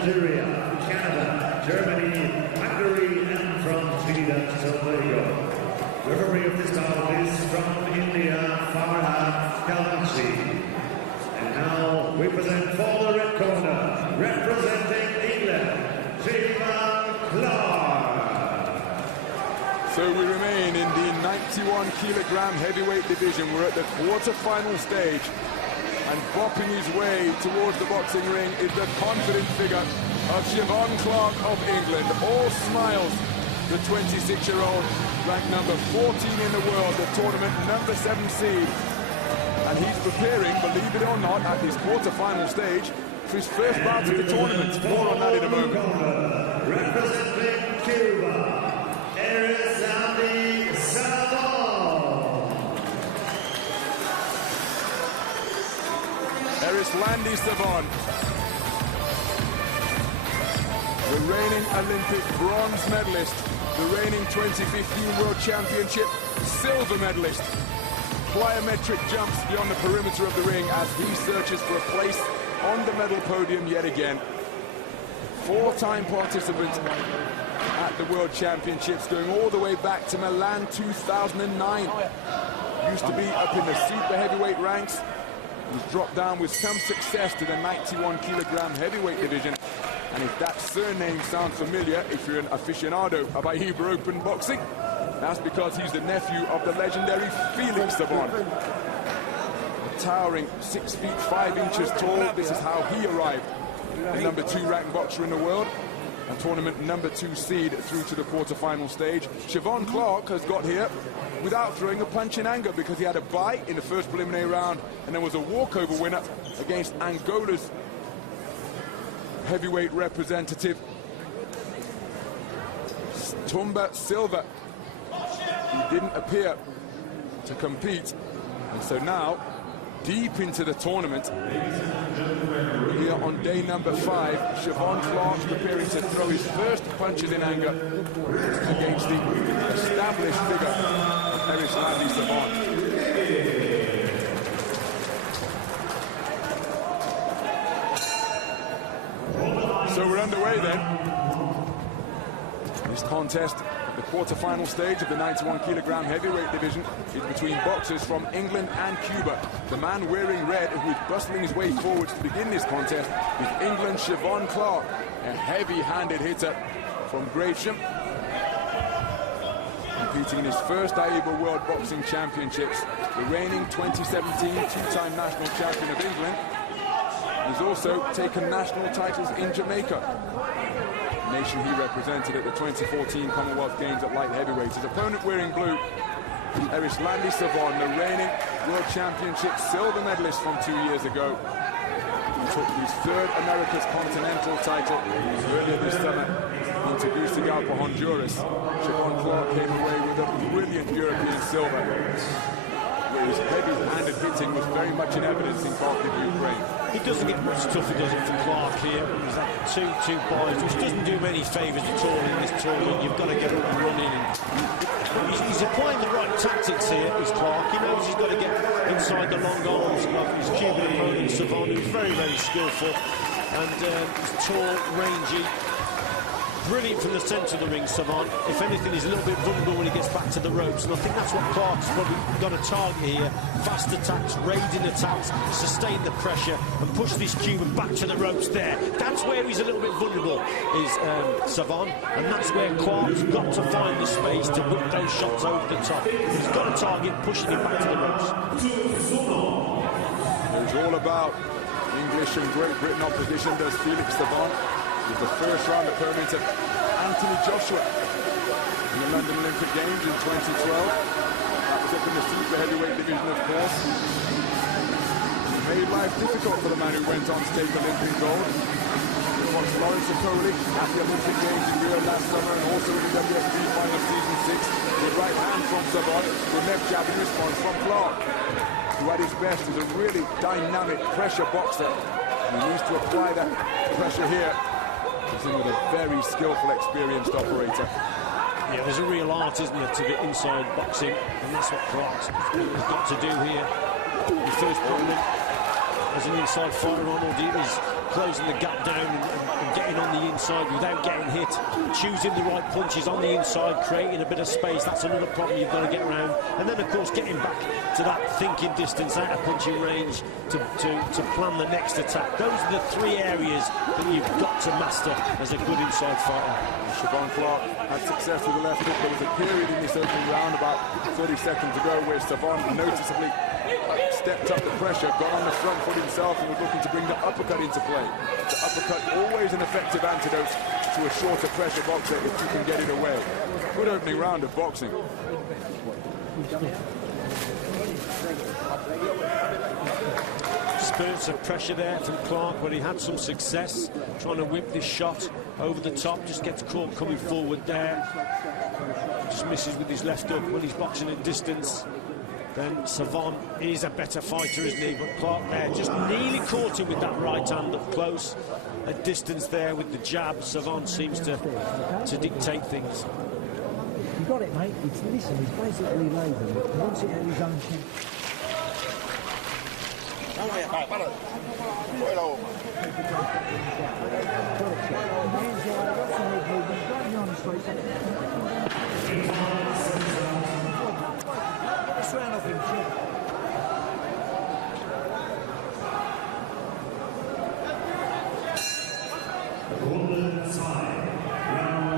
Algeria, Canada, Germany, Hungary, and from Trinidad and Tobago. The referee of this bout is from India, Farhad Kalachi. And now we present for the red corner, representing England, CLARKE. So we remain in the 91-kilogram heavyweight division. We're at the quarter-final stage, and bopping his way towards the boxing ring is the confident figure of CLARKE Cheavon of England. All smiles, the 26-year-old, ranked number 14 in the world, the tournament number 7 seed. And he's preparing, believe it or not, at this quarter-final stage for his first bout of the tournament. More on that in a moment. Representing Cuba, Erislandy, SAVON. Erislandy, SAVON. The reigning Olympic bronze medalist, the reigning 2015 World Championship silver medalist. Plyometric jumps beyond the perimeter of the ring as he searches for a place on the medal podium yet again. 4-time participant at the World Championships, going all the way back to Milan 2009. Used to be up in the super heavyweight ranks. Was dropped down with some success to the 91-kilogram heavyweight division. And if that surname sounds familiar, if you're an aficionado of AIBA Open boxing, that's because he's the nephew of the legendary Felix SAVON. Towering 6 feet 5 inches tall, this is how he arrived. The number 2 ranked boxer in the world, and tournament number 2 seed through to the quarter-final stage. CLARKE Cheavon has got here without throwing a punch in anger, because he had a bye in the first preliminary round, and there was a walkover winner against Angola's heavyweight representative, Tumba Silva. He didn't appear to compete, and so now, deep into the tournament, here on day number 5, CLARKE Cheavon preparing to throw his first punches in anger against the established figure of Erislandy, SAVON. So we're underway then. This contest, the quarter-final stage of the 91-kilogram heavyweight division, is between boxers from England and Cuba. The man wearing red, who is bustling his way forwards to begin this contest, is England's CLARKE Cheavon, a heavy-handed hitter from Gravesham, competing in his first AIBA World Boxing Championships. The reigning 2017 two-time national champion of England. He's also taken national titles in Jamaica, nation he represented at the 2014 Commonwealth Games at light heavyweight. His opponent wearing blue, Erislandy SAVON, the reigning World Championship silver medalist from 2 years ago. He took his 3rd America's Continental title earlier this summer in Tegucigalpa, Honduras. CLARKE came away with a brilliant European silver, where his heavy-handed hitting was very much in evidence in Kharkiv, Ukraine. He doesn't get much tougher, does it, for Clark here? He's had 2 buys, which doesn't do him any favours at all in this tournament. You've got to get up and running. And he's applying the right tactics here, is Clark. He knows he's got to get inside the long arms of his Cuban opponent, SAVON, who's very, very skillful. And he's tall, rangy. Brilliant from the centre of the ring, SAVON. If anything, he's a little bit vulnerable when he gets back to the ropes, and I think that's what Clark's probably got a target here. Fast attacks, raiding attacks, sustain the pressure, and push this Cuban back to the ropes there. That's where he's a little bit vulnerable, is SAVON, and that's where Clark's got to find the space to whip those shots over the top. He's got a target, pushing him back to the ropes. It's all about English and Great Britain opposition, does Felix SAVON. He's the first-round opponent of Anthony Joshua in the London Olympic Games in 2012. That was up in the super heavyweight division, of course. It made life difficult for the man who went on to take Olympic gold. He watched Lawrence Okoli at the Olympic Games in Rio last summer, and also in the WFB final season 6. With right hand from SAVON, with left jab in response from Clarke, who at his best is a really dynamic pressure boxer. And he needs to apply that pressure here. He's in with a very skillful, experienced operator. Yeah, there's a real art, isn't there, to the inside boxing, and that's what Clarke's got to do here. The first problem as an inside fighter on ordeal is closing the gap down and getting getting on the inside without getting hit, choosing the right punches on the inside, creating a bit of space. That's another problem you've got to get around. And then, of course, getting back to that thinking distance, out of punching range to plan the next attack. Those are the three areas that you've got to master as a good inside fighter. Cheavon Clarke had success with the left hook. There was a period in this opening round, about 30 seconds ago, where Savon noticeably stepped up the pressure, got on the front foot himself, and was looking to bring the uppercut into play. The uppercut, always an effective antidote to a shorter pressure boxer if you can get it away. Good opening round of boxing. Spurts of pressure there from Clarke, where he had some success trying to whip this shot over the top. Just gets caught coming forward there. Just misses with his left hook when he's boxing at distance. Then Savon is a better fighter, isn't he? But Clarke there just nearly caught him with that right hand up close. At distance there with the jab, Savon seems to dictate things. You got it, mate. Listen, he's basically labour. He wants it at his own tempo.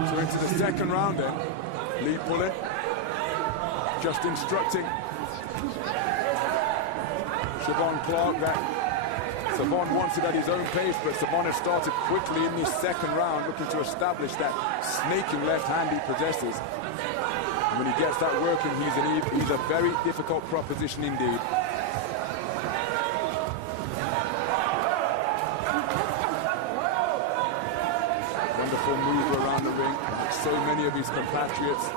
So into the second round then, lead pulling, just instructing Cheavon Clarke that Savon wants it at his own pace, but Savon has started quickly in this second round, looking to establish that snaking left hand he possesses. And when he gets that working, he's a very difficult proposition indeed. Wonderful mover around the ring. So many of his compatriots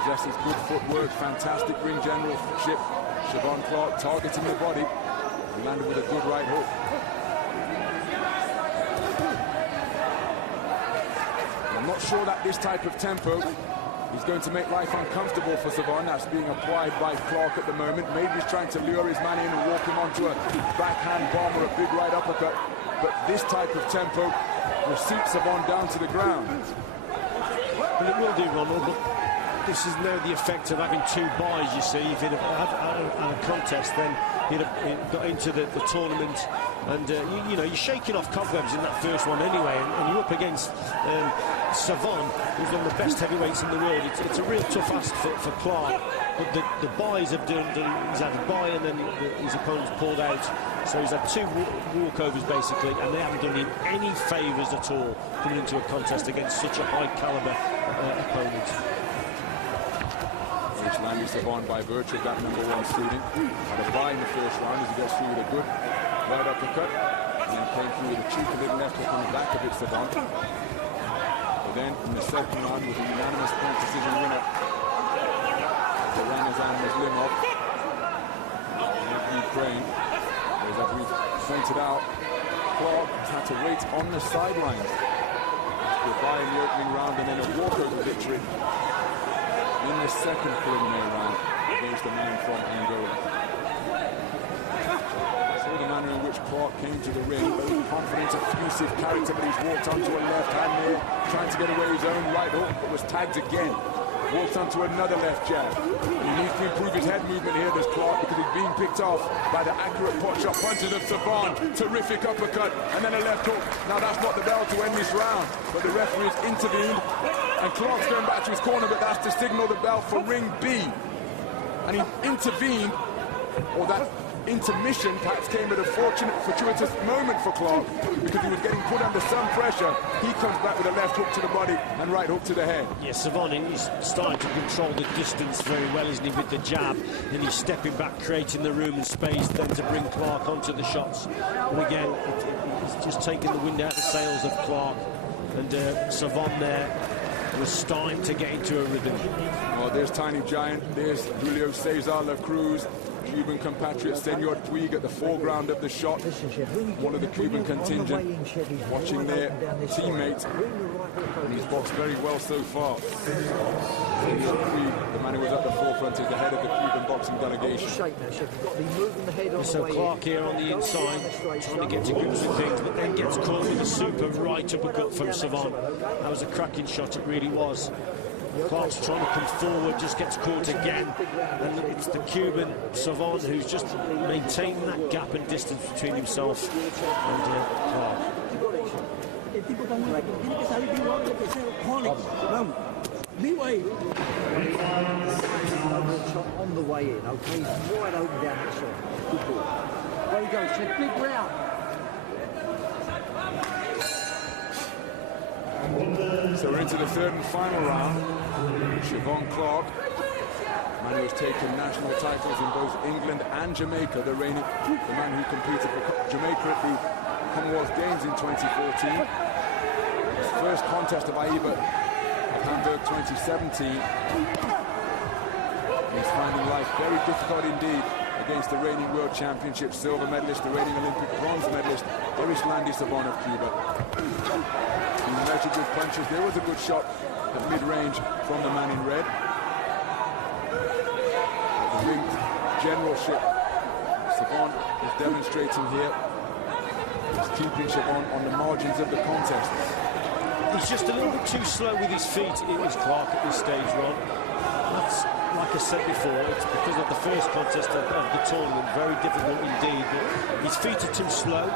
possesses good footwork, fantastic ring generalship. Cheavon Clarke targeting the body, and landed with a good right hook. I'm not sure that this type of tempo is going to make life uncomfortable for Savon. That's being applied by Clarke at the moment. Maybe he's trying to lure his man in and walk him onto a backhand bomb or a big right uppercut. But this type of tempo will seep Savon down to the ground. Well, it will do, Ronald, but this is now the effect of having two buys, you see. If he'd have had a contest, then he'd have got into the tournament, and you know, you're shaking off cobwebs in that first one anyway, and you're up against Savon, who's one of the best heavyweights in the world. It's a real tough ask for Clarke, but the buys have done. He's had a buy, and then his opponent's pulled out, so he's had two walkovers basically, and they haven't done him any favours at all coming into a contest against such a high calibre opponent. Erislandy Savon, by virtue of that #1 seeding, had a bye in the first round as he gets through with a good right uppercut, and then came through with a cheeky little left hook on the back of it, Savon. But then in the second round was a unanimous point decision winner. The Ramazan Muslimov of Ukraine. As we pointed out, Clarke has had to wait on the sidelines. Goodbye in the opening round, and then a walkover victory in the second preliminary round against the man from Angola. So the manner in which Clarke came to the ring, very confident, effusive character, but he's walked onto a left hand there, trying to get away his own right hook, but was tagged again. Walks onto another left jab. And he needs to improve his head movement here, does Clarke, because he's being picked off by the accurate pot shot punches of Savon. Terrific uppercut, and then a left hook. Now that's not the bell to end this round, but the referee's intervened, and Clarke's going back to his corner, but that's to signal the bell for ring B. And he intervened, or that intermission perhaps came at a fortuitous moment for Clarke, because he was getting put under some pressure. He comes back with a left hook to the body and right hook to the head. Yes, Savon is starting to control the distance very well, isn't he, with the jab, and he's stepping back, creating the room and space then to bring Clarke onto the shots. And again, it's just taking the wind out of the sails of Clarke, and Savon there was starting to get into a rhythm. Oh, there's Tiny Giant, there's Julio Cesar La Cruz, Cuban compatriot Senor Puig at the foreground of the shot. One of the Cuban contingent watching their teammate. And he's boxed very well so far. Senor Puig, the man who was at the forefront, is the head of the Cuban boxing delegation. So Clarke here on the inside, trying to get to grips with things, but then gets caught with a super right uppercut from SAVON. That was a cracking shot, it really was. Clarke's trying to come forward, just gets caught again, and it's the Cuban SAVON who's just maintaining that gap and distance between himself and Clarke. On the way in, okay, he's wide open down that side. Good ball. There he goes, Chad, big round. So we're into the third and final round. Cheavon Clarke, man who has taken national titles in both England and Jamaica, the man who competed for Jamaica at the Commonwealth Games in 2014. His first contest of AIBA at Hamburg 2017. He's finding life very difficult indeed against the reigning World Championship silver medalist, the reigning Olympic bronze medalist, Erislandy SAVON of Cuba. He measured with punches. There was a good shot at mid-range from the man in red. The ring generalship SAVON is demonstrating here. He's keeping Cheavon on the margins of the contest. He's just a little bit too slow with his feet. It was Clarke at this stage, Ron. That's, like I said before, it's because of the first contest of the tournament. Very difficult indeed, but his feet are too slow.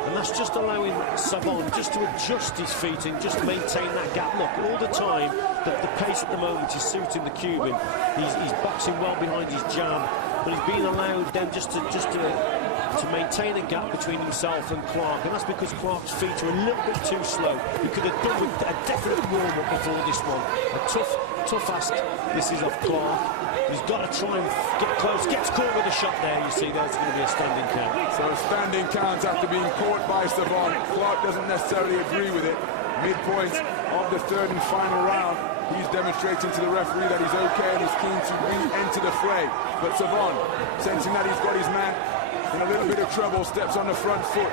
And that's just allowing SAVON just to adjust his feet and just maintain that gap. Look, all the time, the pace at the moment is suiting the Cuban. He's boxing well behind his jab, but he's being allowed then just to maintain a gap between himself and Clarke, and that's because Clarke's feet are a little bit too slow. He could have done with a definite warm-up before this one. A tough ask this is of Clarke. He's got to try and get close. Gets caught with a shot there. You see, there's going to be a standing count. So a standing count after being caught by SAVON. Clarke doesn't necessarily agree with it. Midpoint of the third and final round, he's demonstrating to the referee that he's okay and he's keen to re-enter the fray. But SAVON, sensing that he's got his man in a little bit of trouble, steps on the front foot.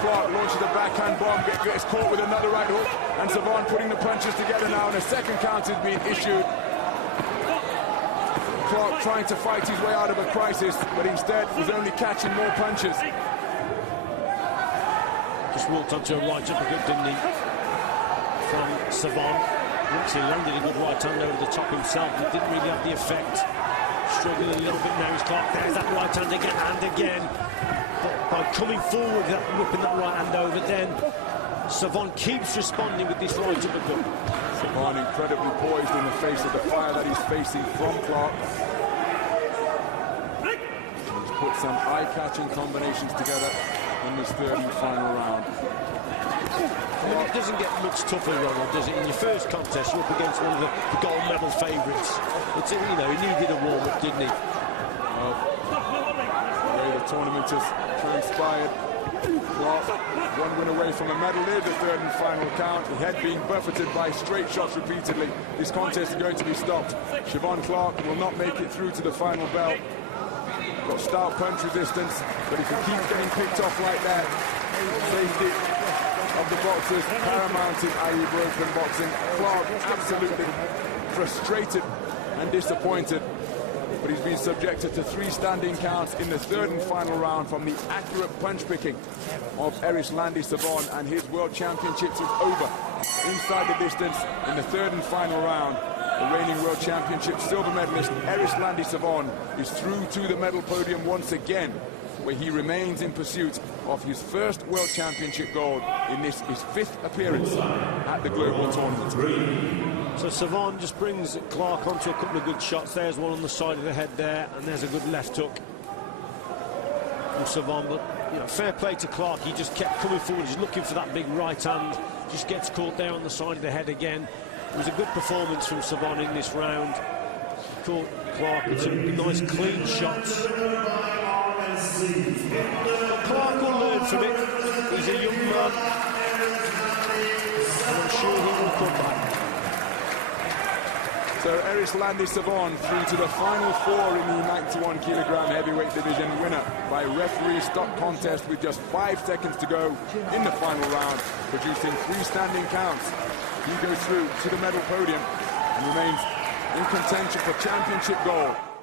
Clarke launches a backhand bomb, gets caught with another right hook, and SAVON putting the punches together now, and a second count is being issued. Clarke trying to fight his way out of a crisis, but instead was only catching more punches. Just walked onto a right uppercut, didn't he, from SAVON. Once he landed a good right hand over the top himself, but didn't really have the effect. Struggling a little bit now, is Clarke. There's that right hand again and again. But by coming forward, whipping that right hand over, then SAVON keeps responding with this right uppercut. SAVON incredibly poised in the face of the fire that he's facing from Clarke. He's put some eye-catching combinations together in this third and final round. I mean, it doesn't get much tougher, Ronald, does it? In your first contest, you're up against one of the gold medal favourites. It's, you know, he needed a warm-up, didn't he? Well, the way the tournament has transpired, Clarke one win away from a medal there, the third and final count. The head being buffeted by straight shots repeatedly. This contest is going to be stopped. Cheavon Clarke will not make it through to the final bell. Got stout punch resistance, but if he keeps getting picked off like that, safety of the boxers paramount in AIBA open boxing. Clarke absolutely frustrated and disappointed, but he's been subjected to 3 standing counts in the third and final round from the accurate punch picking of Erislandy SAVON, and his world championships is over. Inside the distance in the third and final round, the reigning world championship silver medalist Erislandy SAVON is through to the medal podium once again, where he remains in pursuit of his first world championship gold in this, his 5th appearance at the global tournament. So SAVON just brings Clarke onto a couple of good shots. There's one on the side of the head there, and there's a good left hook from SAVON. But, you know, fair play to Clarke. He just kept coming forward. He's looking for that big right hand. Just gets caught there on the side of the head again. It was a good performance from SAVON in this round. Caught Clarke with some nice clean shots. Clarke will learn from it. He's a young man, and I'm sure he will come back. So So Erislandy SAVON through to the final four in the 91 kilogram heavyweight division, winner by referee stop contest with just 5 seconds to go in the final round, producing 3 standing counts. He goes through to the medal podium and remains in contention for championship gold.